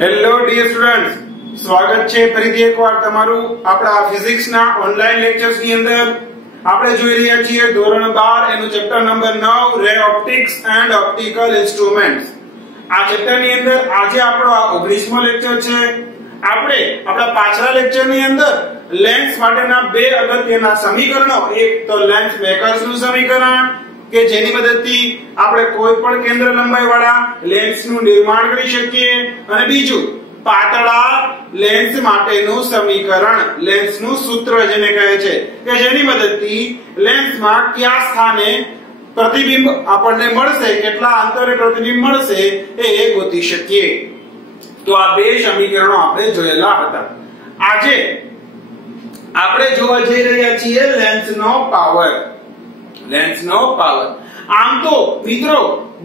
Hello dear students, સ્વાગત છે ફરીથી એકવાર તમારું આપણા ફિઝિક્સના ઓનલાઈન લેક્ચર્સ ની અંદર. આપણે જોઈ રહ્યા છીએ ધોરણ 12 એનું ચેપ્ટર નંબર 9 રે ઓપ્ટિક્સ એન્ડ ઓપ્ટિકલ ઇન્સ્ટ્રુમેન્ટ્સ. આ ચેપ્ટર ની અંદર આજે આપણો આ 19મો લેક્ચર છે. આપણે આપણા પાછલા લેક્ચર ની અંદર લેન્સ માટેના બે અગત્યના સમીકરણો, એક તો લેન્સ મેકર્સ નું સમીકરણ કે જેની મદદથી આપણે કોઈ પણ કેન્દ્ર લંબાઈ વાળા લેન્સ નું નિર્માણ કરી શકીએ, અને બીજું પાતળા લેન્સ માટેનું સમીકરણ, લેન્સ નું સૂત્ર જેને કહે છે કે જેની મદદથી લેન્સમાં કયા સ્થાને પ્રતિબિંબ આપણને મળશે, કેટલા અંતરે પ્રતિબિંબ મળશે એ ગોતી શકીએ. તો આ બે સમીકરણો આપણે જોયેલા હતા. આજે આપણે જોવા જઈ રહ્યા છીએ લેન્સનો પાવર. લેન્સનો પાવર. આમ તો મિત્રો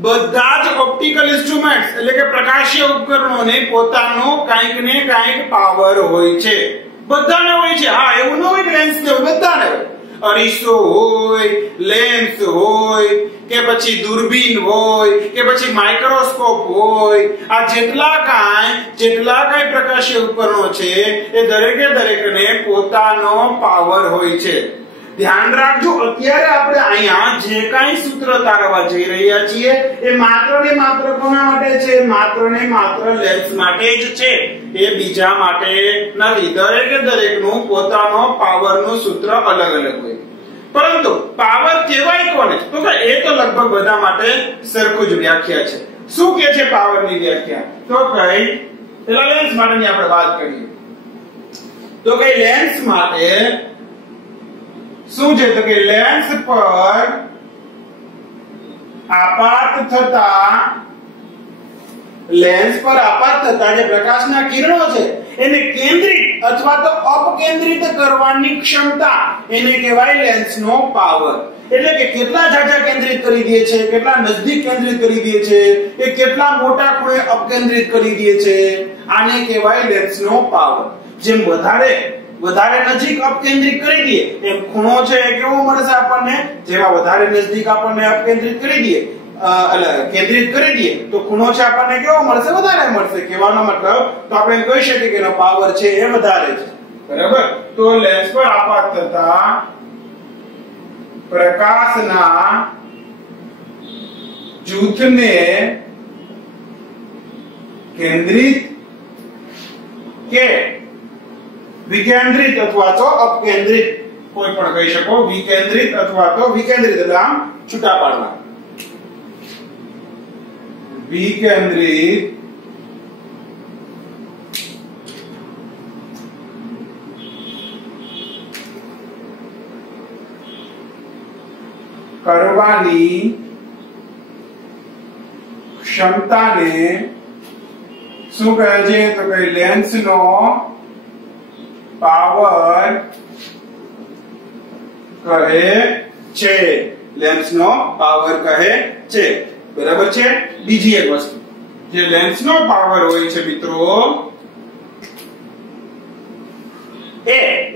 બધા જ ઓપ્ટિકલ ઇન્સ્ટ્રુમેન્ટ્સ એટલે કે પ્રકાશીય ઉપકરણોને પોતાનો કંઈક ને કંઈક પાવર હોય છે. બધાને હોય છે. હા, એવું ન હોય કે લેન્સ ને હોય, બધાને હોય. અરીસો હોય, લેન્સ હોય, કે પછી દૂરબીન હોય, કે પછી માઇક્રોસ્કોપ હોય, આ જેટલા કાંઈ પ્રકાશીય ઉપકરણો છે એ દરેકે દરેકને પોતાનો પાવર હોય છે. ધ્યાન રાખજો, અત્યારે આપણે અહીંયા જે કાંઈ સૂત્ર તારવા જઈ રહ્યા છીએ એ માત્ર ને માત્ર કોના માટે છે? માત્ર ને માત્ર લેન્સ માટે જ છે. એ બીજા માટે નથી. દરેકે દરેકનું પોતાનો પાવરનું સૂત્ર અલગ અલગ હોય. પરંતુ પાવર કહેવાય કોને? તો કે એ તો લગભગ બધા માટે સરખું જ વ્યાખ્યા છે. શું કે છે પાવરની વ્યાખ્યા? તો કઈ પેલા લેન્સ માટેની આપણે વાત કરીએ. તો કઈ લેન્સ માટે શું છે? તો કે લેન્સ પર આપાત થતા જે પ્રકાશના કિરણો છે એને કેન્દ્રિત અથવા તો અપકેન્દ્રિત કરવાની ક્ષમતા એને કહેવાય લેન્સનો પાવર. એટલે કે કેટલા ઝાઝા કેન્દ્રિત કરી દે છે, કેટલા નજદીક કેન્દ્રિત કરી દે છે, કે કેટલા મોટા ખૂણે અપકેન્દ્રિત કરી દે છે, આને કહેવાય લેન્સનો પાવર. જેમ વધારે નજીક અપકેન્દ્રિત કરી દઈએ એમ ખૂણો છે કેવો મળશે આપણને? જેવા વધારે નજદીક આપણને અપકેન્દ્રિત કરી દઈએ કેન્દ્રિત કરી દઈએ તો ખૂણો છે આપણને કેવો મળશે? વધારે મળશે. કહેવાનો મતલબ તો આપણે એમ કહી શકીએ કે એનો પાવર છે એ વધારે છે. બરાબર? તો લેન્સ પર આપાત થતા પ્રકાશના જૂથને કેન્દ્રિત કે વિકેન્દ્રિત અથવા તો અપકેન્દ્રિત કોઈ પણ કહી શકો. વિકેન્દ્રિત અથવા તો વિકેન્દ્રિત એટલે આમ છૂટા પાડવા. વિકેન્દ્રિત કરવાની ક્ષમતાને શું કહે છે? તો કે લેન્સનો પાવર કહે છે. લેન્સનો પાવર કહે છે. બરાબર છે? બીજી એક વસ્તુ, જે લેન્સનો પાવર હોય છે મિત્રો,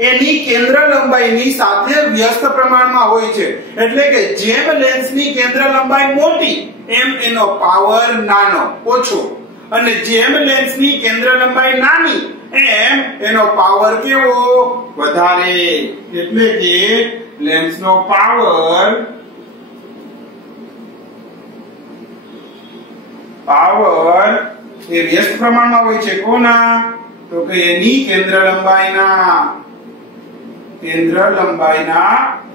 એની કેન્દ્ર લંબાઈની સાથે વ્યસ્ત પ્રમાણમાં હોય છે. એટલે કે જેમ લેન્સની કેન્દ્ર લંબાઈ મોટી એમ એનો પાવર નાનો, ઓછો, અને જેમ લેન્સની કેન્દ્ર લંબાઈ નાની એમ એનો પાવર કેવો? વધારે. એટલે કે લેન્સનો પાવર એ વ્યસ્ત પ્રમાણમાં હોય છે. કોના? તો કે એની કેન્દ્ર લંબાઈના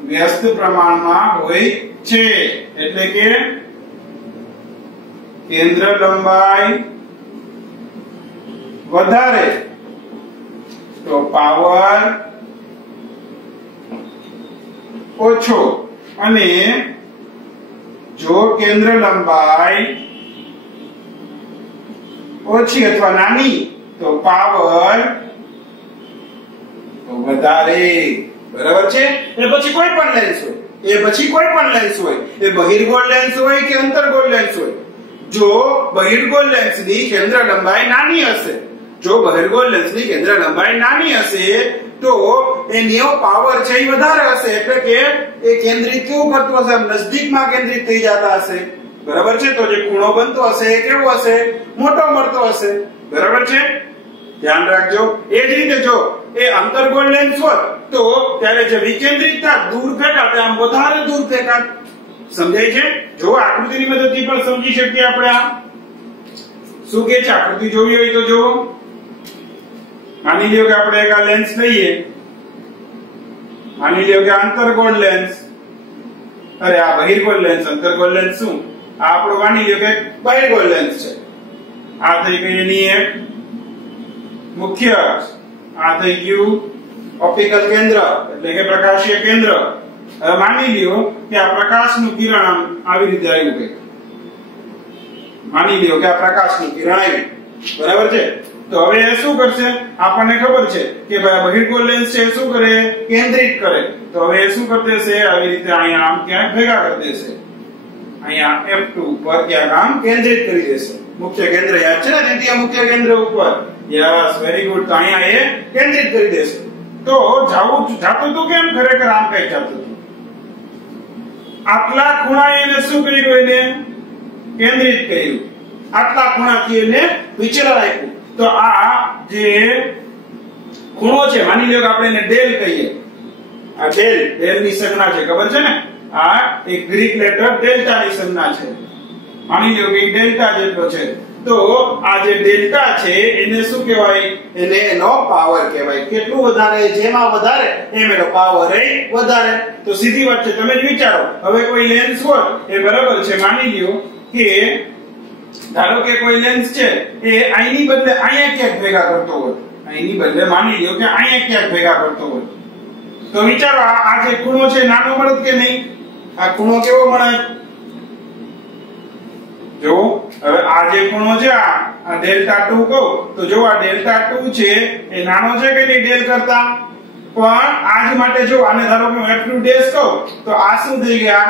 વ્યસ્ત પ્રમાણમાં હોય છે. એટલે કે કેન્દ્ર લંબાઈ વધારે તો પાવર ઓછો, અને જો કેન્દ્ર લંબાઈ ઓછી અથવા નાની તો પાવર વધારે. બરાબર છે? એ પછી કોઈ પણ લેન્સ હોય, એ બહિર્ગોળ લેન્સ હોય કે અંતર્ગોળ લેન્સ હોય, જો બહિર્ગોળ લેન્સની કેન્દ્ર લંબાઈ નાની હશે, તો એનો પાવર છે એ વધારે હશે. એટલે કે એ કેન્દ્રિત કેવું કરતું હશે? નજદીકમાં કેન્દ્રિત થઈ જતા હશે. બરાબર છે? તો જે ખૂણો બનતો હશે એ કેવો હશે? મોટો મળતો હશે. બરાબર છે, ધ્યાન રાખજો। એ જ રીતે જો એ અંતર્ગોળ લેન્સ હોત તો ત્યારે જે વિકેન્દ્રિતતા દૂર ફેંકાત આમ વધારે દૂર ફેંકાત। સમજાય છે? જો આકૃતિની મદદથી પણ સમજી શકીએ આપણે આ શું કે છે। આકૃતિ જોવી હોય તો જુઓ। માની લ્યો કે આપણે એક આ લેન્સ લઈએ, માની લ્યો કે અંતર્ગોળ લેન્સ, અરે આ બહિર્ગોળ લેન્સ, અંતર્ગોળ લેન્સ શું, આ આપણો માની લ્યો કે બહિર્ગોળ લેન્સ છે। આ થઈ ગઈ એની એક મુખ્ય અક્ષ, આ થઈ ગયું ઓપ્ટિકલ કેન્દ્ર એટલે કે પ્રકાશીય કેન્દ્ર। હવે માની લ્યો કે આ પ્રકાશનું કિરણ આમ આવી રીતે આવ્યું કે માની લ્યો કે આ પ્રકાશનું કિરણ આવ્યું, બરાબર છે। તો હવે એ શું કરશે, આપણને ખબર છે કે ભાઈ બહિર્ગોળ લેન્સ છે શું કરે, કેન્દ્રિત કરે। તો હવે એ શું કરી દેશે, આવી રીતે અહીંયા આમ ક્યાંક ભેગા કરી દેશે, અહીંયા F2 ઉપર ક્યાંક આમ કેન્દ્રિત કરી દેશે। મુખ્ય કેન્દ્ર યાદ છે ને, દ્વિતીય મુખ્ય કેન્દ્ર ઉપર, યસ વેરી ગુડ। તો અહીંયા એ કેન્દ્રિત કરી દેશે। તો જાતું તો કેમ ખરેખર આમ કઈ જાતું હતું, આટલા ખૂણાએ એને શું કર્યું, એને કેન્દ્રિત કર્યું, આટલા ખૂણાથી એને વિચલન આપ્યું। તો આ જે ખૂણો છે, માની લો કે આપણે એને ડેલ કહીએ, આ ડેલ ની સંજ્ઞા છે, ખબર છે ને, આ એક ગ્રીક લેટર ડેલ્ટા ની સંજ્ઞા છે, માની લો કે ડેલ્ટા જેટલો છે। તો આ જે ડેલ્ટા છે એને શું કહેવાય, એને એનો પાવર કહેવાય। કેટલું વધારે, જેમાં વધારે એમ એનો પાવર એ વધારે। તો સીધી વાત છે, તમે જ વિચારો, હવે કોઈ લેન્સ હોય એ બરાબર છે, માની લ્યો કે ધારો કે કોઈ લેન્સ છે એ અહીંની બદલે અહીંયા ક્યાંક ભેગા કરતો હોય, અહીંની બદલે માની લ્યો કે અહીંયા ક્યાંક ભેગા કરતો હોય, તો વિચારો આ જે ખૂણો છે નાનો મળે કે નહીં, આ ખૂણો કેવો મળે, જો હવે આ જે ખૂણો છે આ ડેલ્ટા 2 કહો તો જો આ ડેલ્ટા 2 છે એ નાનો છે કે નહીં ડેલ કરતા, પણ આજ માટે જો આને ધારો કે F2 ડેશ કહું તો આ શું થઈ ગયા,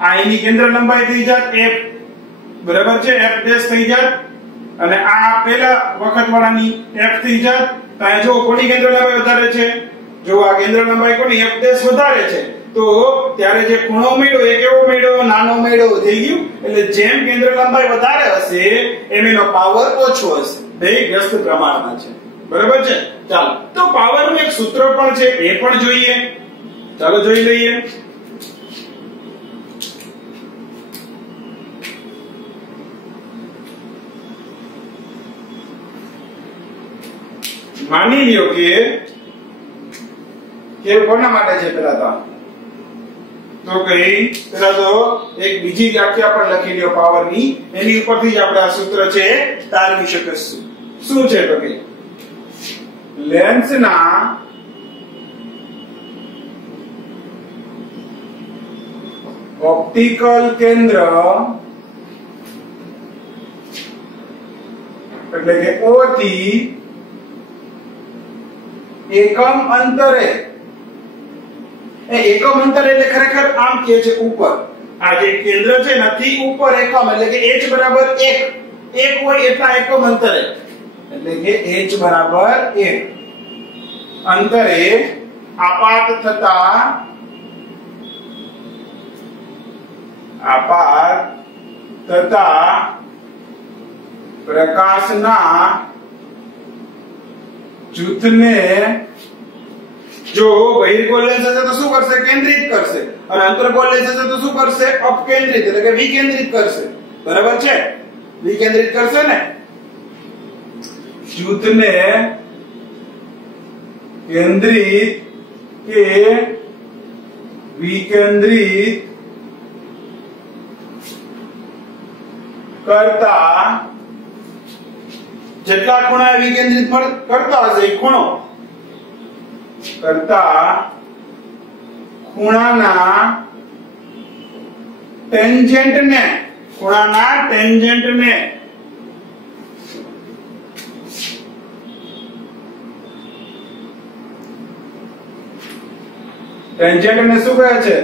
આ એની કેન્દ્ર લંબાઈ થઈ જાત F, બરાબર છે, F ડેશ થઈ જાત, અને આ પહેલા વખત વાળાની F થઈ જાત। તો આ જો કોની કેન્દ્ર લંબાઈ વધારે છે, જો આ કેન્દ્ર લંબાઈ કોની F ડેશ વધારે છે, તો ત્યારે જે ખૂણો મળ્યો એ કેવો મળ્યો, નાનો મળ્યો થઈ ગયું। એટલે જેમ કેન્દ્ર લંબાઈ વધારે હશે એમ એનો પાવર ઓછો હશે, બે વ્યસ્ત પ્રમાણમાં છે, બરાબર છે। ચાલો તો પાવર નું એક સૂત્ર પણ છે એ પણ જોઈએ, ચાલો જોઈ લઈએ। માની લ્યો કે કોના માટે છે, પેલા તો કઈ પેલા તો એક બીજી વ્યાખ્યા પણ લખી લ્યો પાવર ની, એની ઉપરથી જ આપણે આ સૂત્ર છે તારવી શકીશું। શું છે તો કે લેન્સ ના ઓપ્ટિકલ કેન્દ્ર એટલે કે O થી એકમ અંતરે, એકમ અંતર એટલે ખરેખર આમ કે છે ઉપર, આ જે કેન્દ્ર છે નથી ઉપર એકમ એટલે કે h બરાબર 1 હોય એટલા એકમ અંતરે, એટલે કે h બરાબર 1 અંતરે આપાત થતા પ્રકાશના જૂથને જો બહિર્ગોળ લેન્સ હશે તો શું કરશે, કેન્દ્રિત કરશે, અને અંતર્ગોળ લેન્સ હશે તો શું કરશે, અપકેન્દ્રિત એટલે કે વિકેન્દ્રિત કરશે, બરાબર છે, વિકેન્દ્રિત કરશે ને। જૂથને કેન્દ્રિત કે વિકેન્દ્રિત કરતા જેટલા ખૂણા વિકેન્દ્રિત કરતા હશે એ ખૂણો કરતા ખૂણાના ટેન્જેન્ટને શું કહે છે,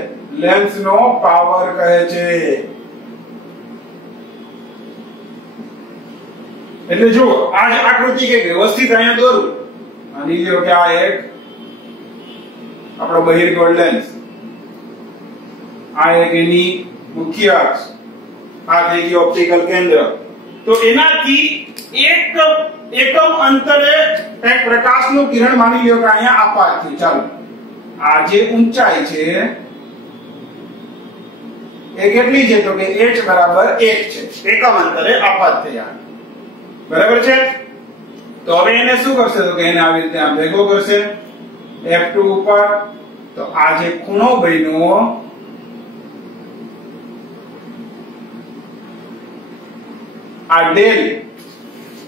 લેન્સ નો પાવર કહે છે। એટલે જો આ આકૃતિ કે વ્યવસ્થિત અહીંયા દોરું, માની લો કે આ એક આપણો બહિર્ગોળ લેન્સ, આ એક એની મુખ્ય અક્ષ, આ થઈ ગયું ઓપ્ટિકલ કેન્દ્ર। તો એનાથી એક એકમ અંતરે એક પ્રકાશનું કિરણ માની લ્યો કે અહીંયા આપાત થયું. ચાલો આ જે ઊંચાઈ છે એ કેટલી છે તો કે h બરાબર 1 છે. એકમ અંતરે આપાત થયા. બરાબર છે. તો હવે એને શું કરશે તો કે એને આવી રીતે આમ ભેગો કરશે f2 ઉપર. તો આ જે ખૂણો બન્યો આ ડેલ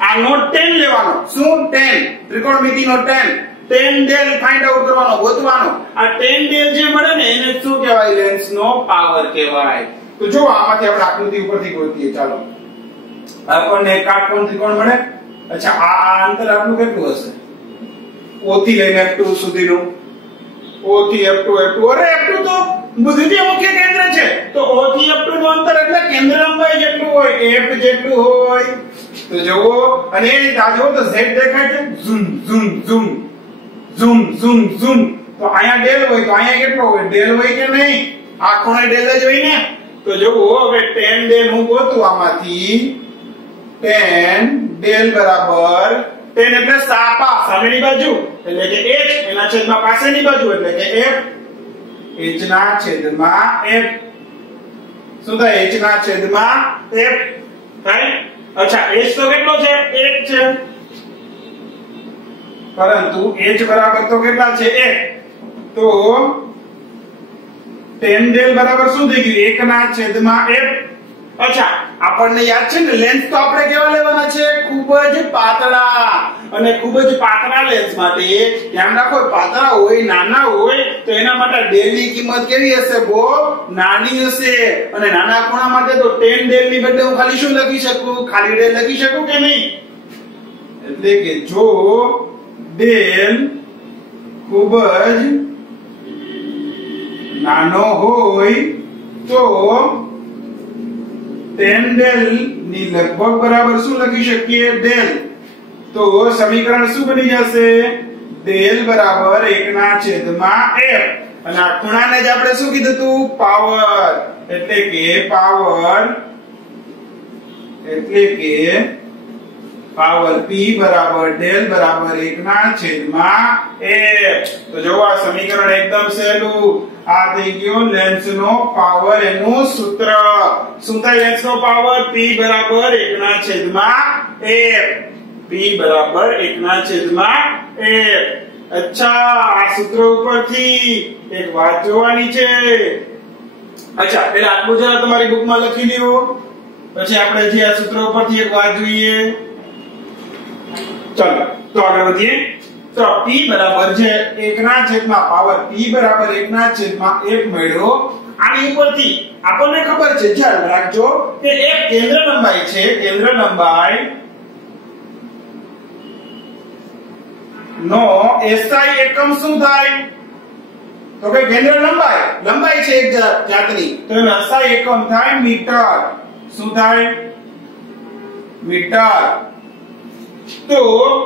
આ નોટ 10 લેવાનો. શું 10 ત્રિકોણમિતિનો 10 ડેલ ફાઇન્ડ આઉટ કરવાનો ગોતવાનો. આ 10 ડેલ જે મળે ને એને શું કહેવાય લેન્સનો પાવર કહેવાય. તો જો આમાંથી આપણે આકૃતિ ઉપરથી ગોતીએ. ચાલો આપણને કાટકોણ ત્રિકોણ મળે. અચ્છા આ અંતર આપણું કેટલું હશે O થી લઈને F2 સુધીનું. O થી F2 અરે F2 તો દ્વિતીય મુખ્ય કેન્દ્ર છે. તો O થી F2 નું અંતર એટલે કેન્દ્ર લંબાઈ જેટલું હોય f જેટલું હોય. તો જુઓ અને આ જો તો z દેખાય છે zoom zoom zoom zoom zoom zoom. તો અહીંયા ડેલ હોય તો અહીંયા કેટલો હોય ડેલ હોય કે નહીં. આ ખૂણે ડેલ જ હોય ને. તો જુઓ હવે 10 ડેલ હું ગોતું આમાંથી. 10 ડેલ બરાબર 10 એટલે સાપા સામેની બાજુ એટલે કે h એના છેદમાં પાછળની બાજુ એટલે કે f h ના છેદમાં f. શું થાય h ના છેદમાં f થાય. અચ્છા h તો કેટલો છે 1 છે પરંતુ h બરાબર તો કેટલા છે 1. તો 10 ડેલ બરાબર શું થઈ ગયું 1 ના છેદમાં f. અચ્છા આપણને યાદ છે ને લેન્સ તો આપણે કેવા લેવાના છે ખૂબ જ પાતળા. અને ખૂબ જ પાતળા લેન્સ માટે ધ્યાન રાખો પાતળા હોય નાના હોય તો એના માટે ડેલ ની કિંમત કેવી હશે બહુ નાની હશે. અને નાના ખૂણા માટે તો 10 ડેલ ની બદલે હું ખાલી શું લખી શકું ખાલી ડેલ લખી શકું કે નહીં. એટલે કે જો ડેલ ખૂબ જ નાનો હોય તો 10 ડેલ ની લગભગ બરાબર શું લખી શકીએ ડેલ. તો સમીકરણ શું બની જશે ડેલ બરાબર 1 ના છેદમાં f. અને આ ખૂણાને જ આપણે શું કીધું હતું પાવર. એટલે કે પાવર p બરાબર ડેલ બરાબર 1 ના છેદમાં f. તો જો આ સમીકરણ એકદમ સહેલું. આ થઈ ગયો લેન્સનો પાવર એનું સૂત્ર. શું થાય લેન્સનો પાવર p બરાબર 1 ના છેદમાં f. p બરાબર 1 ના છેદમાં f. અચ્છા આ સૂત્ર ઉપરથી એક વાત જોવાની છે. અચ્છા પેલા આટલું જરા તમારી બુકમાં લખી લ્યો. પછી આપણે જે આ સૂત્ર ઉપરથી એક વાત જોઈએ. ચાલો તો આગળ વધીએ. તો p બરાબર છે 1 ના છેદમાં પાવર p બરાબર 1 ના છેદમાં f મળ્યો. આની ઉપરથી આપણને ખબર છે ધ્યાન રાખજો કે એક કેન્દ્ર લંબાઈ છે. કેન્દ્ર લંબાઈ નો SI એકમ શું થાય તો કે કેન્દ્ર લંબાઈ છે એક જાતની તો એનો SI એકમ થાય મીટર. શું થાય મીટર. તો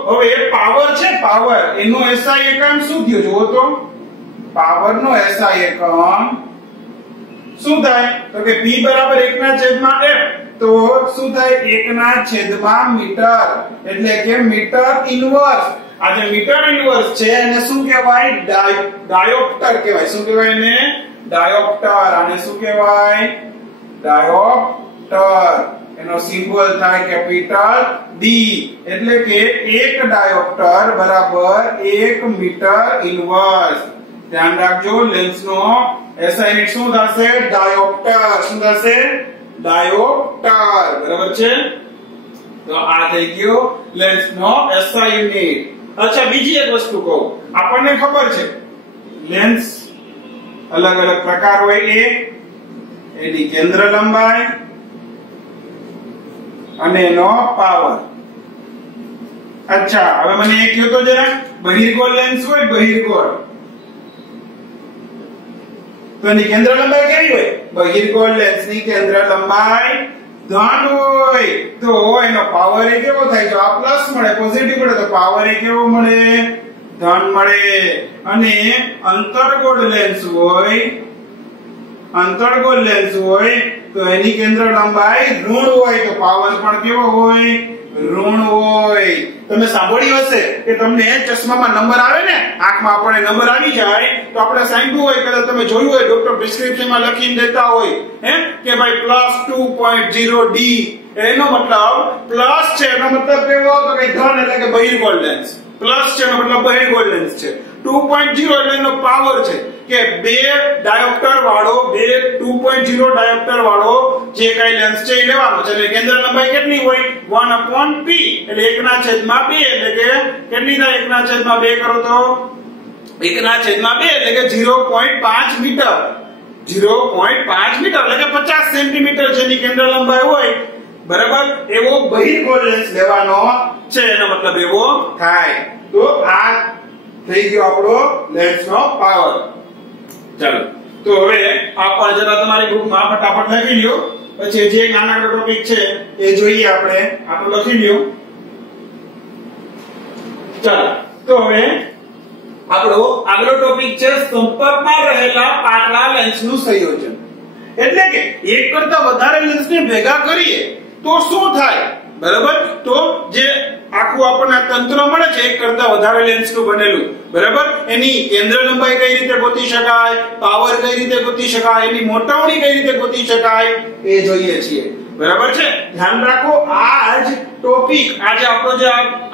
હવે પાવર છે પાવર એનો SI એકમ શું થયો જુઓ તો પાવર નો SI એકમ શું થાય તો કે p બરાબર 1 ના છેદમાં f. તો શું થાય 1 ના છેદમાં મીટર એટલે કે મીટર ઇન્વર્સ. આ જે મીટર ઇન્વર્સ છે એને શું કહેવાય ડાયોપ્ટર કહેવાય. શું કહેવાય એને ડાયોપ્ટર. આને શું કહેવાય ડાયોપ્ટર. એનો સિમ્બોલ થાય કેપિટલ D. એટલે કે 1 ડાયોપ્ટર બરાબર 1 મીટર ઇન્વર્સ. ધ્યાન રાખજો લેન્સનો SI યુનિટ શું થશે ડાયોપ્ટર. શું થશે ડાયોપ્ટર. બરાબર છે. તો આ થઈ ગયો લેન્સનો SI યુનિટ. અચ્છા બીજી એક વસ્તુ કહું. આપણને ખબર છે લેન્સ અલગ અલગ પ્રકાર હોય. એની કેન્દ્ર લંબાઈ અને એનો પાવર. અચ્છા હવે મને એ કહો તો જરા બહિર્ગોળ લેન્સ હોય બહિર્ગોળ તો એની કેન્દ્ર લંબાઈ કેવી હોય બહિર્ગોળ લેન્સની કેન્દ્ર લંબાઈ ધન હોય તો એનો પાવર એ કેવો થાય જો આ પ્લસ મળે પોઝિટિવ મળે તો પાવર એ કેવો મળે ધન મળે. અને અંતર્ગોળ લેન્સ હોય તો એની કેન્દ્ર લંબાઈ ઋણ હોય તો પાવર પણ કેવો હોય? ઋણ હોય. તમે સાંભળ્યું હશે કે તમને ચશ્મામાં નંબર આવે ને, આંખમાં આપણે નંબર આવી જાય તો આપણે સાંભળ્યું હોય, કદાચ તમે જોયું હોય, ડોક્ટર પ્રિસ્ક્રિપ્શનમાં લખીને દેતા હોય કે ભાઈ +2.0 D, એનો મતલબ પ્લસ છે, એનો મતલબ કેવો? તો કે ધન એટલે કે બહિર્ગોળ લેન્સ. પ્લસ છે એનો મતલબ બહિર્ગોળ લેન્સ છે. 2.0 એટલે એનો પાવર છે કે 2 ડાયોપ્ટર વાળો 2.0 ડાયોપ્ટર વાળો જે કઈ લેન્સ છે એ લેવાનો છે. એટલે કેન્દ્ર લંબાઈ કેટલી હોય? 1/p એટલે 1/2 એટલે કે કેટલી થાય? 1/2 કરો તો 1/2 એટલે કે 0.5 મીટર. 0.5 મીટર એટલે કે 50 સેન્ટીમીટર જેની કેન્દ્ર લંબાઈ હોય, બરાબર, એવો બહિર્ગોળ લેન્સ લેવાનો છે, એનો મતલબ એવો થાય. તો આ થઈ ગયો આપણો લેન્સનો પાવર. ચાલો, તો હવે આ પણ જરા તમારી બુકમાં ફટાફટ લખી લ્યો, પછી જે નાનકડો ટોપિક છે એ જોઈએ આપણે. આપણો લખી લ્યો. ચાલો, તો હવે આપણો આગલો ટોપિક છે સંપર્કમાં રહેલા પાતળા લેન્સનું સંયોજન. એટલે કે એક કરતા વધારે લેન્સને ભેગા કરીએ તો શું થાય? બરાબર, તો જે આખું આપણને તંત્ર મળે છે એક કરતા વધારે લેન્સનું બનેલું, બરાબર, એની કેન્દ્ર લંબાઈ કઈ રીતે ગોતી શકાય, પાવર કઈ રીતે ગોતી શકાય, એની મોટાવણી કઈ રીતે ગોતી શકાય એ જોઈએ છીએ. બરાબર છે, ધ્યાન રાખો. આજ ટોપિક, આજે આપણો જે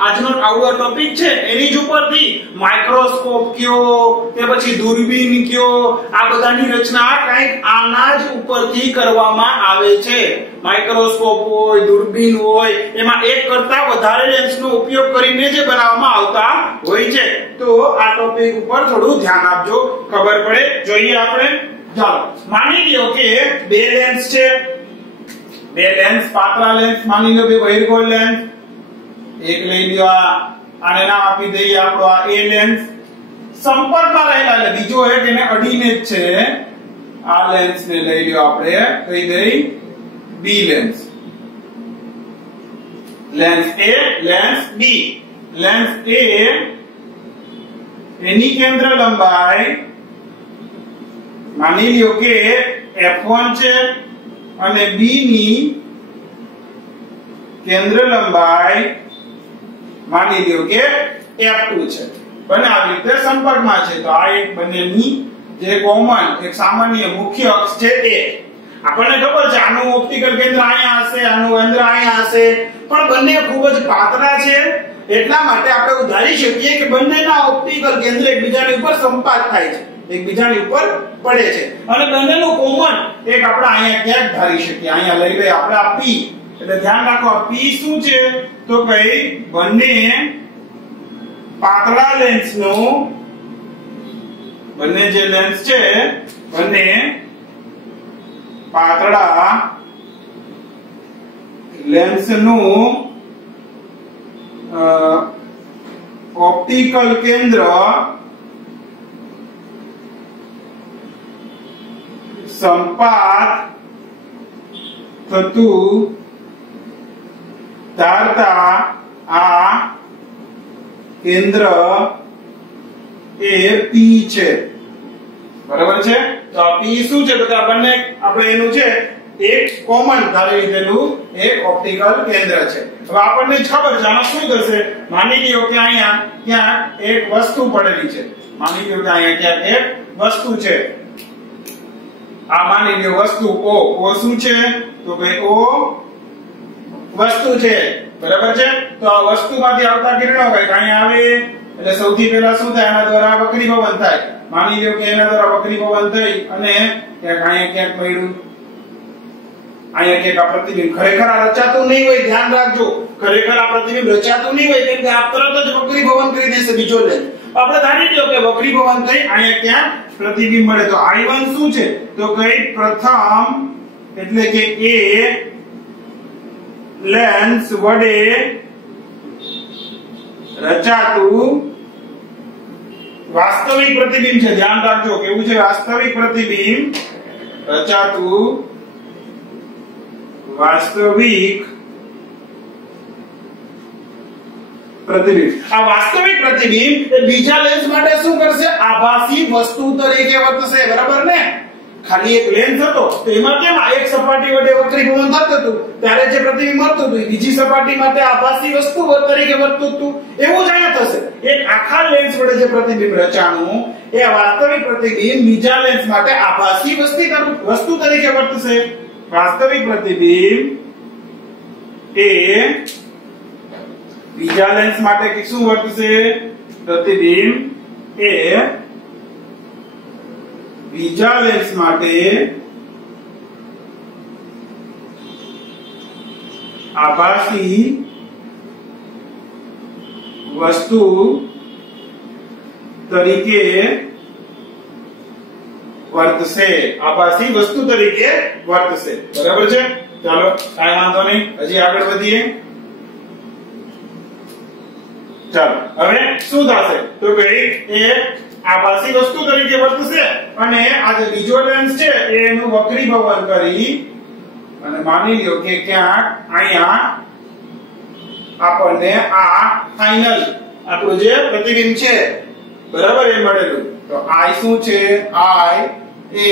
આજનો આવડો ટોપિક છે એની જ ઉપરથી માઇક્રોસ્કોપ કયો કે પછી દૂરબીન કયો, આ બધાની રચના કંઈક આના જ ઉપરથી કરવામાં આવે છે. માઇક્રોસ્કોપ હોય, દૂરબીન હોય, એમાં એક કરતા વધારે લેન્સનો ઉપયોગ કરીને જે બનાવવામાં આવતા હોય છે. તો આ ટોપિક ઉપર થોડું ધ્યાન આપજો, ખબર પડે. જોઈએ આપણે. ચાલો, માની લ્યો કે બે લેન્સ છે. બે લેન્સ, પાતળા લેન્સ માની લો, બે બહિર્ગોળ લેન્સ. એક લઈ લ્યો, આને નામ આપી દઈએ આપણો આ A લેન્સ. સંપર્કમાં રહેલા એટલે બીજો એક એને અડીને જ છે, આ લેન્સ ને લઈ લ્યો આપણે, કહી દઈ B lens. Lens A, lens B. Lens A એની કેન્દ્ર લંબાઈ માની લ્યો કે f1 છે અને B ની કેન્દ્ર લંબાઈ માની લ્યો કે f2 છે. બંને આવી રીતે સંપર્કમાં છે. તો આ એક બંનેની જે કોમન એક સામાન્ય મુખ્ય અક્ષ છે એ. આપણને ખબર છે આનું ઓપ્ટિકલ કેન્દ્ર અહીંયા હશે, આનું કેન્દ્ર અહીંયા હશે, પણ બંને ખૂબ જ પાતળા છે, એટલા માટે આપણે ધારી શકીએ કે બંનેના ઓપ્ટિકલ કેન્દ્ર એકબીજાની ઉપર સંપાત થાય છે, એકબીજાની ઉપર પડે છે, અને બંનેનું કોમન એક આપણે અહીંયા ક્યાંક ધારી શકીએ. અહીંયા લઈ લઈએ આપણે આ P. એટલે ધ્યાન રાખો, આ P શું છે? તો કઈ બંને પાતળા લેન્સનું, બંને જે લેન્સ છે બંને પાતળા લેન્સનું ઓપ્ટિકલ કેન્દ્ર સંપાત થતું ધારતા આ કેન્દ્ર એ P છે. બરાબર છે? તો આ P શું છે? તો આ બંને આપણે એનું છે એક કોમન ધારી લીધેલું એક ઓપ્ટિકલ કેન્દ્ર છે. હવે આપણને ખબર છે આમાં શું થશે. માની લ્યો કે અહીંયા ક્યાંક એક વસ્તુ પડેલી છે. માની લ્યો કે અહીંયા ક્યાંક એક વસ્તુ છે. આ માની લ્યો વસ્તુ O. O શું છે? તો ભાઈ O વસ્તુ છે. બરાબર છે? તો આ વસ્તુમાંથી આવતા કિરણો કઈક અહીંયા આવે એટલે સૌથી પહેલા શું થાય? એના દ્વારા વક્રીભવન થાય. માની લ્યો કે એના દ્વારા વક્રીભવન થઈ અને ક્યાંક અહીંયા ક્યાંક મળ્યું, અહીંયા ક્યાંક આ પ્રતિબિંબ ખરેખર આ રચાતું નહીં હોય. ધ્યાન રાખજો, ખરેખર આ પ્રતિબિંબ રચાતું નહીં હોય, કેમ કે આ તરત જ વક્રીભવન કરી દેશે બીજો લેન્સ. આપણે ધારી લ્યો કે વક્રીભવન થઈ અહીંયા ક્યાંક પ્રતિબિંબ મળે. તો I1 શું છે? તો કઈ પ્રથમ એટલે કે A લેન્સ વડે રચાતું વાસ્તવિક પ્રતિબિંબ છે. ધ્યાન રાખજો કેવું છે? વાસ્તવિક પ્રતિબિંબ રચાતું વાસ્તવિક પ્રતિબિંબ. આ વાસ્તવિક પ્રતિબિંબ એ બીજા લેન્સ માટે શું કરશે? આભાસી વસ્તુ તરીકે વર્તશે. બરાબર ને? ખાલી એક લેન્સ હતો તો એમાં કેમ એક સપાટી વડે વક્રીભવન થતું હતું ત્યારે જે પ્રતિબિંબ મળતું હતું બીજી સપાટી માટે આભાસી વસ્તુ તરીકે વર્તતું હતું એવું જ અહીંયા થશે એક આખા લેન્સ વડે જે પ્રતિબિંબ રચાણું એ વાસ્તવિક પ્રતિબિંબ બીજા લેન્સ માટે આભાસી વસ્તુ તરીકે વર્તશે વાસ્તવિક પ્રતિબિંબ એ બીજા લેન્સ માટે શું વર્તશે પ્રતિબિંબ એ બીજા લેન્સ માટે આભાસી વસ્તુ તરીકે વર્તશે આભાસી વસ્તુ તરીકે વર્તશે બરાબર છે ચાલો કાઈ વાંધો નહીં હજી આગળ વધીએ ચાલો હવે શું થશે તો કે એ આભાસી વસ્તુ તરીકે વર્તશે અને આ જે બીજો લેન્સ છે એનું વક્રીભવન કરી અને માની લ્યો કે ક્યાંક અહીંયા આપણને આ ફાઇનલ આપણું જે પ્રતિબિંબ છે બરાબર એ મળેલું તો I શું છે I એ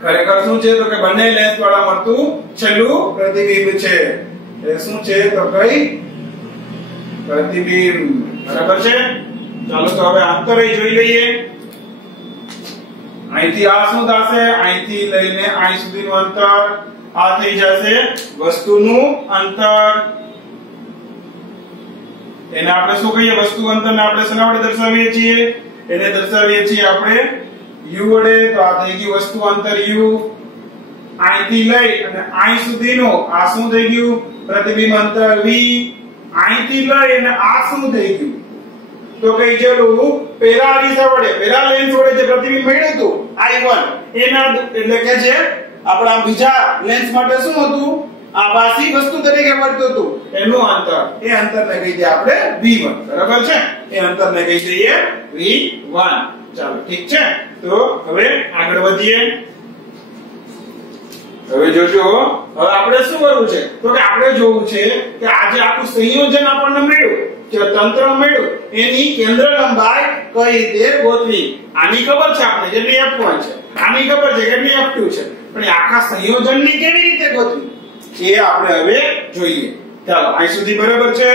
ખરેખર શું છે તો કે બંને લેન્સ વાળા મળતું છેલ્લું પ્રતિબિંબ છે એ શું છે તો કઈ પ્રતિબિંબ બરાબર છે ચાલો તો હવે અંતરે જોઈ લઈએ અહીંથી આ શું થશે અહીંથી લઈને અહીં સુધીનું અંતર આ થઈ જશે વસ્તુનું અંતર એને આપણે શું કહીએ વસ્તુ અંતરને આપણે શેના વડે દર્શાવીએ છીએ એને દર્શાવીએ છીએ આપણે u વડે તો આ થઈ ગયું વસ્તુ અંતર u અહીંથી લઈ અને અહીં સુધીનું આ શું થઈ ગયું પ્રતિબિંબ અંતર v અહીંથી લઈ અને આ શું થઈ ગયું તો કઈ જેલું પેલા અરીસા વડે પેલા લેન્સ વડે જે પ્રતિબિંબ મળ્યું હતું I1 એના એટલે કે જે આપણા બીજા લેન્સ માટે શું હતું આભાસી વસ્તુ તરીકે વર્તતું હતું એનું અંતર એ અંતરને કહી દઈએ આપણે v1 બરાબર છે એ અંતરને કહી દઈએ v1 ચાલો ઠીક છે તો હવે આગળ વધીએ હવે જોજો હવે આપણે શું કરવું છે તો કે આપણે જોવું છે કે આજે આખું સંયોજન આપણને મળ્યું જે તંત્ર મળ્યું એની કેન્દ્ર લંબાઈ કઈ રીતે ગોતવી આની ખબર છે આપણે જેટલી f1 છે આની ખબર છે કેટલી f2 છે પણ આખા સંયોજનની કેવી રીતે ગોતવી એ આપણે હવે જોઈએ ચાલો અહીં સુધી બરાબર છે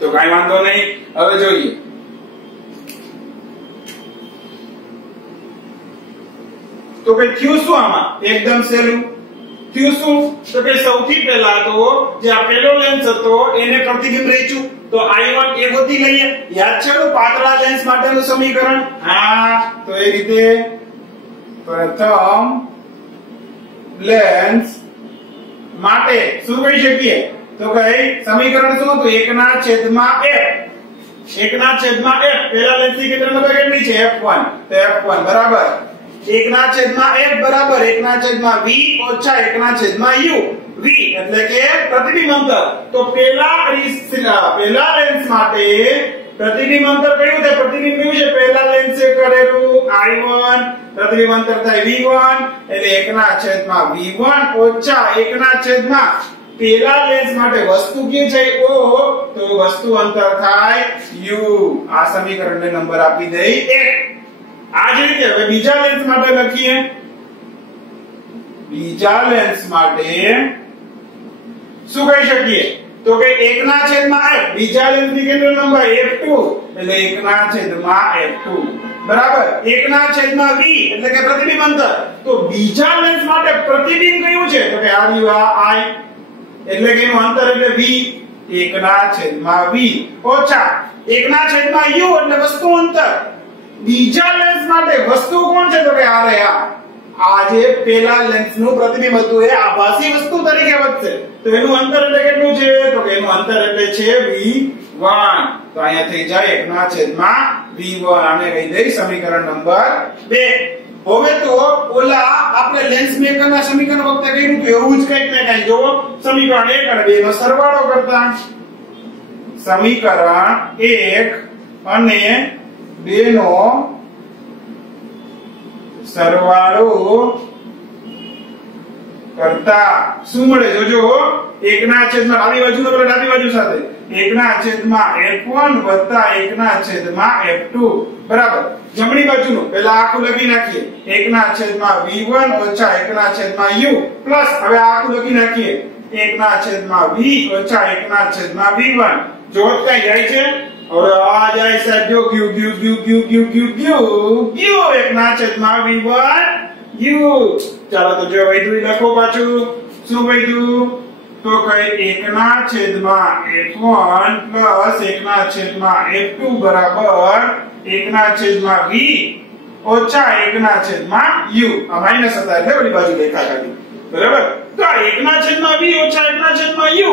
તો કાઈ વાંધો નહીં હવે જોઈએ તો કે થયું શું આમાં એકદમ સહેલું થયું શું તો કે સૌથી પહેલા તો જે આ પહેલો લેન્સ હતો એને પ્રતિબિંબ રચ્યું તો I1 એ ગોતી લઈએ યાદ છે તો પાતળા લેન્સ માટેનું સમીકરણ હા તો એ રીતે પ્રથમ લેન્સ માટે શું કહી શકીએ તો કઈ સમીકરણ શું હતું 1/f પહેલા લેન્સની કેન્દ્ર લંબાઈ કેટલી છે f1 તો f1 બરાબર 1/f બરાબર 1/v ઓછા 1/u v એટલે કે પ્રતિબિંબ અંતર તો પેલા લેન્સ માટે પ્રતિબિંબ અંતર કયું છે પ્રતિબિંબ કયું છે પહેલા લેન્સે કરેલું I1 પ્રતિબિંબ અંતર થાય v1 એટલે 1/v1 ઓછા 1/, પેલા લેન્સ માટે વસ્તુ કે છે o તો વસ્તુ અંતર થાય u આ સમીકરણને નંબર આપી દઈ 1 આ જ રીતે હવે બીજા લેન્સ માટે લખીએ બીજા લેન્સ માટે શું કહી શકીએ તો કે 1/f બીજા લેન્સની કેન્દ્ર લંબાઈ f2 એટલે 1/f2 બરાબર 1/v એટલે કે પ્રતિબિંબ અંતર તો બીજા લેન્સ માટે પ્રતિબિંબ કયું છે તો કે આ I એટલે કે એનું અંતર એટલે v 1/v ઓછા 1/u એટલે વસ્તુ અંતર બીજા લેન્સ માટે વસ્તુ કોણ છે તો કે આ રહ્યા આ જે પેલા લેન્સનું પ્રતિબિંબ હતું એ આભાસી વસ્તુ તરીકે વધશે તો એનું અંતર એટલે કેટલું છે તો કે એનું અંતર એટલે છે v1 તો અહીંયા થઈ જાય 1/v1 આને કહી દઈ સમીકરણ નંબર 2 હવે તો ઓલા આપણે લેન્સ મેકરના સમીકરણ વખતે કર્યું તો એવું જ કંઈક ને કંઈક જોવો સમીકરણ 1 અને 2 નો સરવાળો કરતા સમીકરણ 1 અને 2 નો સરવાળો કરતા શું મળે જોજો 1 ના છેદમાં ડાબી બાજુ તો ડાબી બાજુ સાથે 1 ના છેદમાં f1 વત્તા 1 ના છેદમાં f2 બરાબર જમણી બાજુનું પહેલા આખું લખી નાખીએ 1 ના છેદમાં v1 ઓછા 1 ના છેદમાં u પ્લસ હવે આખું લખી નાખીએ 1 ના છેદમાં v ઓછા 1 ના છેદમાં v1 જો કઈ જાય છે और आ जाए साहब जो Q Q Q Q Q Q Q Q 1 ના છેદમાં v1 u ચાલો તો જો વૈધું લખો પાછું શું વૈધું તો કઈ 1 ના છેદમાં f1 પ્લસ 1 ના છેદમાં f2 બરાબર 1 ના છેદમાં v ઓછા 1 ના છેદમાં u આ માઈનસ હતા એટલે ઓલી બાજુ દેખા કાઢી બરાબર તો 1 ના છેદમાં v ઓછા 1 ના છેદમાં u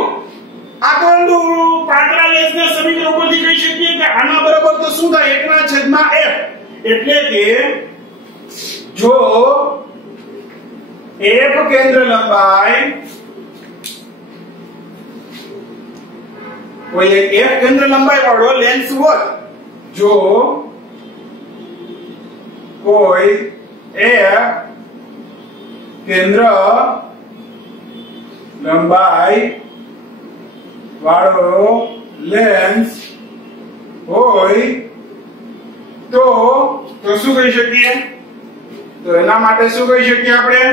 આ તો પાતળા લેસના સમીકરણ ઉપરથી કહી શકીએ કે આના બરાબર તો શું થાય 1 ના છેદમાં f એટલે કે જો f કેન્દ્ર લંબાઈ કોઈ એક f કેન્દ્ર લંબાઈ વાળો લેન્સ હોય જો કોઈ f કેન્દ્ર લંબાઈ વાળો લેન્સ હોય તો શું કહી શકીએ તો એના માટે શું કહી શકીએ આપણે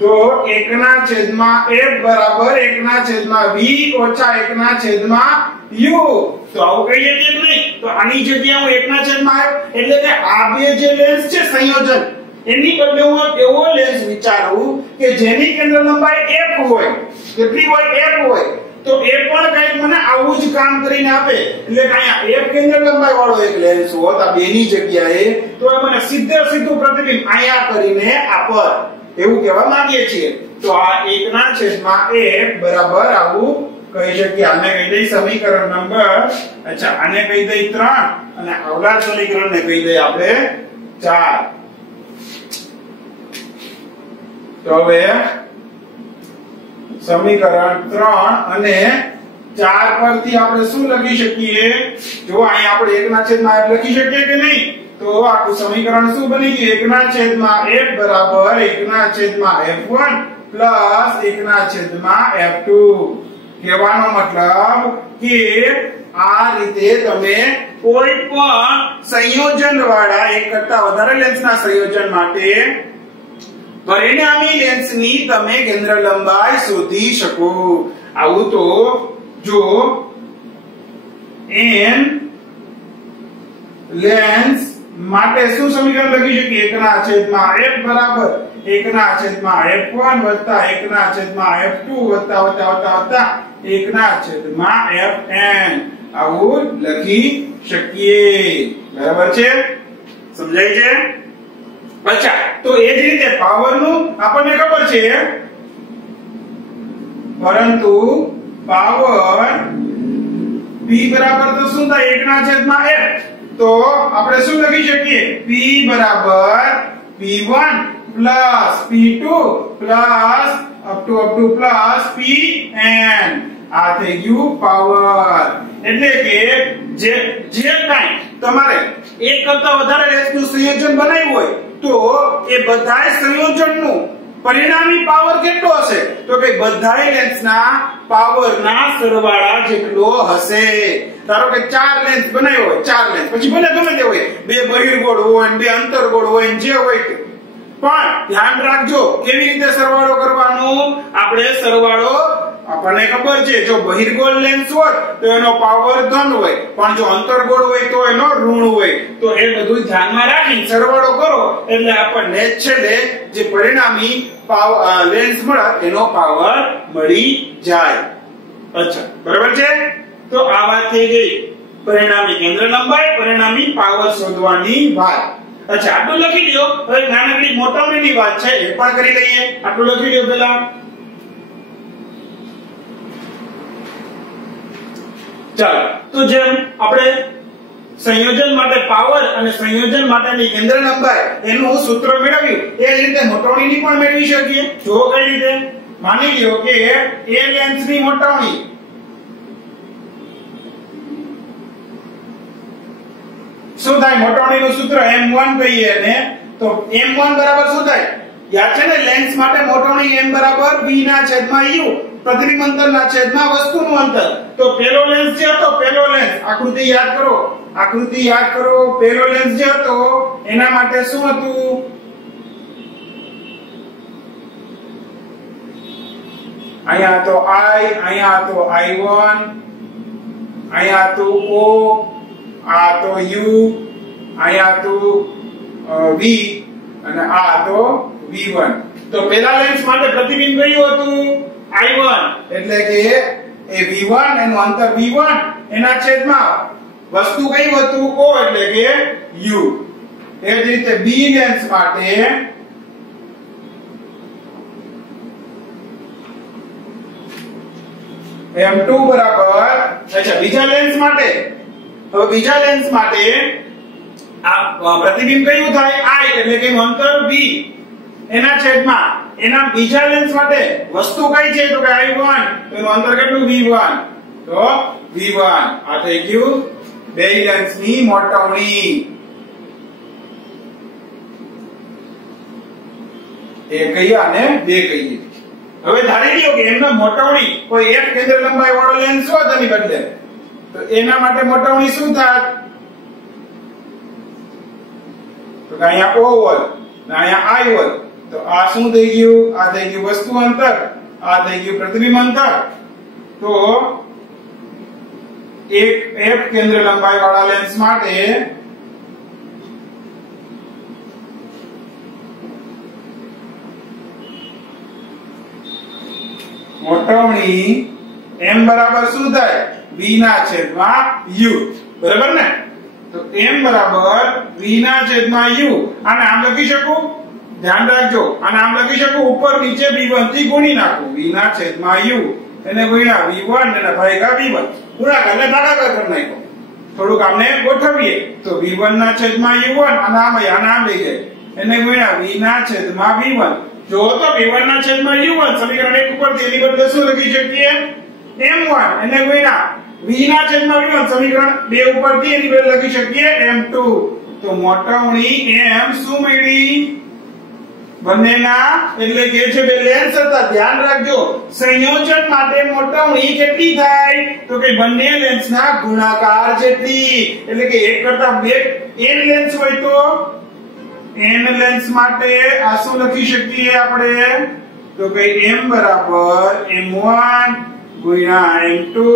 તો 1 ના છેદમાં f બરાબર 1 ના છેદમાં v ઓછા 1 ના છેદમાં u તો આવું કહીએ કે નહીં તો આની જગ્યાએ હું 1 ના છેદમાં f એટલે કે આ બે જે લેન્સ છે સંયોજન એની બદલે હું એવો લેન્સ વિચારું કે જેની કેન્દ્ર લંબાઈ f હોય કેટલી હોય f હોય તો એ પણ કંઈક મને આવું જ કામ કરીને આપે એટલે કે અહીંયા f કેન્દ્ર લંબાઈ વાળો એક લેન્સ હોત આ બેની જગ્યાએ તો એ મને સીધું પ્રતિબિંબ અહીંયા કરીને આપત એવું કહેવા માંગીએ છીએ તો આ 1 ના છેદમાં f બરાબર આવું કહી શકીએ આને કહી દઈએ સમીકરણ નંબર અચ્છા આને કહી દઈએ 3 અને આવલા સમીકરણને કહી દઈએ આપણે 4 તો હવે સમીકરણ 3 અને 4 પરથી આપણે શું લખી શકીએ જો અહીં આપણે 1 ના છેદમાં f લખી શકીએ કે નહીં તો આખું સમીકરણ શું બની ગયું 1 ના છેદમાં f બરાબર 1 ના છેદમાં f1 પ્લસ 1 ના છેદમાં f2 કહેવાનો મતલબ કે આ રીતે તમે કોઈ પણ સંયોજન વાળા એક કરતા વધારે લેન્સના સંયોજન માટે પરિણામી લેન્સની તમે કેન્દ્ર લંબાઈ શોધી શકો આવું તો જો n લેન્સ માટે શું સમીકરણ લખી શકીએ 1 ના છેદમાં f બરાબર 1 ના છેદમાં f1 વત્તા 1 ના છેદમાં f2 વત્તા 1 ના છેદમાં fn આવું લખી શકીએ બરાબર છે સમજાય છે અચ્છા તો એ જ રીતે પાવર નું આપણને ખબર છે પરંતુ પાવર p બરાબર તો શું થાય 1 ના છેદમાં f તો આપણે શું લખી શકીએ p બરાબર p1 plus p2 plus up to plus pn આ થઈ ગયું પાવર એટલે કે જે કાઈ તમારે એક કરતા વધારે લેન્સનું સંયોજન બનાવ્યું હોય તો એ બધાય સંયોજનનું પરિણામી પાવર કેટલો હશે તો કે બધાય લેન્સના પાવરના સરવાળા જેટલો હશે ધારો કે 4 લેન્સ બનાવ્યો હોય 4 લેન્સ પછી ભલે ગમે તે હોય બે બહિર્ગોળ હોય બે અંતર્ગોળ હોય જે હોય પણ ધ્યાન રાખજો કેવી રીતે સરવાળો કરવાનો આપણે સરવાળો આપણને ખબર છે જો બહિર્ગોળ લેન્સ હોય તો એનો પાવર ધન હોય પણ જો અંતર્ગોળ હોય તો એનો ઋણ હોય તો એ બધું ધ્યાનમાં રાખીને સરવાળો કરો એટલે આપણને છેલ્લે જે પરિણામી લેન્સ મળે એનો પાવર મળી જાય અચ્છા બરાબર છે તો આ વાત થઈ ગઈ પરિણામી કેન્દ્ર લંબાઈ પરિણામી પાવર શોધવાની વાત અચ્છા આટલું લખી લ્યો હવે નાનકડી મોટામણીની વાત છે એ પણ કરી લઈએ આટલું લખી લ્યો પહેલા ચાલો તો જેમ આપણે સંયોજન માટે પાવર અને સંયોજન માટેની કેન્દ્ર લંબાઈ એનું સૂત્ર મેળવ્યું એ જ રીતે મોટામણીની પણ મેળવી શકીએ જો કઈ રીતે માની લ્યો કે એ લેન્સની મોટામણી શું થાય મોટામણીનું સૂત્ર m1 કહીએ ને તો m1 બરાબર શું થાય યાદ છે ને લેન્સ માટે મોટવણી m બરાબર v ના છેદમાં u પ્રતિબિંબ અંતરના છેદમાં વસ્તુનું અંતર તો પેલો લેન્સ જે હતો પેલો લેન્સ આકૃતિ યાદ કરો પેલો લેન્સ જે હતો એના માટે શું હતું અહીંયા તો I અહીંયા તો I1 અહીંયા તો O આ તો U અહીંયા તો V અને આ તો V1 તો પેલા લેન્સ માટે પ્રતિબિંબ કયું હતું I1 એટલે કે એ V1 એનું અંતર V1 એના છેદમાં વસ્તુ કયું હતું O એટલે કે U એ જ રીતે B લેન્સ માટે M2 બરાબર અચ્છા બીજા લેન્સ માટે હવે બીજા લેન્સ માટે આ પ્રતિબિંબ કયું થાય I એટલે કે અંતર V એના છેદમાં એના બીજા લેન્સ માટે વસ્તુ કઈ છે તો કે I1 એનું અંતર કેટલું V1 તો V1 આ થઈ ગયું બે લેન્સની મોટવણી એક કહીએ અને બે કહીએ હવે ધારી લ્યો કે એમનો મોટવણી કોઈ એક કેન્દ્ર લંબાઈ વાળો લેન્સ હોય તેની બદલે તો એના માટે મોટવણી શું થાય તો અહીંયા O હોય અને અહીંયા I હોય તો આ શું થઈ ગયું આ થઈ ગયું વસ્તુ અંતર આ થઈ ગયું પ્રતિબિંબ અંતર તો એક કેન્દ્ર લંબાઈ વાળા લેન્સ માટે મોટવણી m બરાબર શું થાય v ના છેદમાં u બરાબર ને તો m બરાબર v ના છેદમાં u આને આમ લખી શકું ધ્યાન રાખજો આને આમ લખી શકું ઉપર નીચે v1 થી ગુણી નાખું v ના છેદમાં u એને ગુણ્યા v1 અને ભાગ્યા v1 ગુણાકાર એટલે ભાગાકાર કરી નાખો થોડુંક આમને ગોઠવીએ તો v1 ના છેદમાં u1 અને આમ લઈ જાય એને ગુણ્યા v ના છેદમાં v1 જો તો v1 ના છેદમાં u1 સમીકરણ 1 ઉપરથી એની બદલે શું લખી શકીએ m1 એને ગુણ્યા v ના છેદમાં v1 સમીકરણ 2 ઉપરથી એની બદલે લખી શકીએ m2 તો મોટવણી m શું મળી બંનેના એટલે કે છે બે લેન્સ હતા ધ્યાન રાખજો સંયોજન માટે મોટવણી કેટલી થાય તો કે બંને લેન્સના ગુણાકાર જેટલી એટલે કે એક કરતા બે n લેન્સ હોય તો n લેન્સ માટે આ શું લખી શકીએ આપણે તો કે m બરાબર m1 ગુણ્યા m2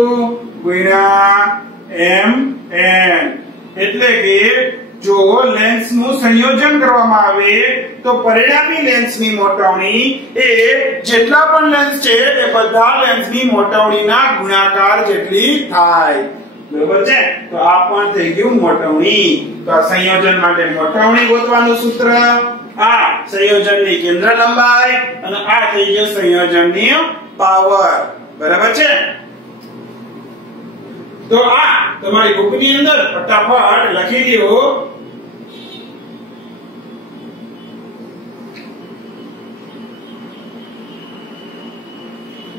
ગુણ્યા mn એટલે કે જો લેન્સ નું સંયોજન કરવામાં આવે તો પરિણામી લેન્સની મોટવણી એ જેટલા પણ લેન્સ છે એ બધા લેન્સની મોટવણીના ગુણાકાર જેટલી થાય બરોબર છે તો આ પણ થઈ ગયું મોટવણી તો આ સંયોજન માટે મોટવણી ગોતવાનું સૂત્ર આ સંયોજનની કેન્દ્ર લંબાઈ અને આ થઈ ગયું સંયોજનની પાવર બરાબર છે તો આ તમારી બુકની અંદર ફટાફટ લખી દો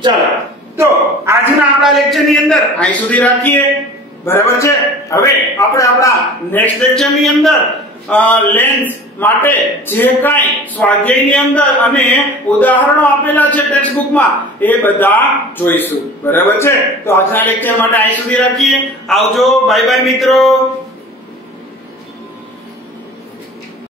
ચાલો તો આજના આપણા લેક્ચરની અંદર અહીં સુધી રાખીએ બરાબર છે હવે આપણે આપણા નેક્સ્ટ લેક્ચરની અંદર લેન્સ માટે જે કાઈ સ્વાધ્યાયની અંદર અને ઉદાહરણો આપેલા છે ટેક્સ્ટ બુકમાં એ બધા જોઈશું બરાબર છે તો આજના લેક્ચર માટે અહીં સુધી રાખીએ આવજો બાય બાય મિત્રો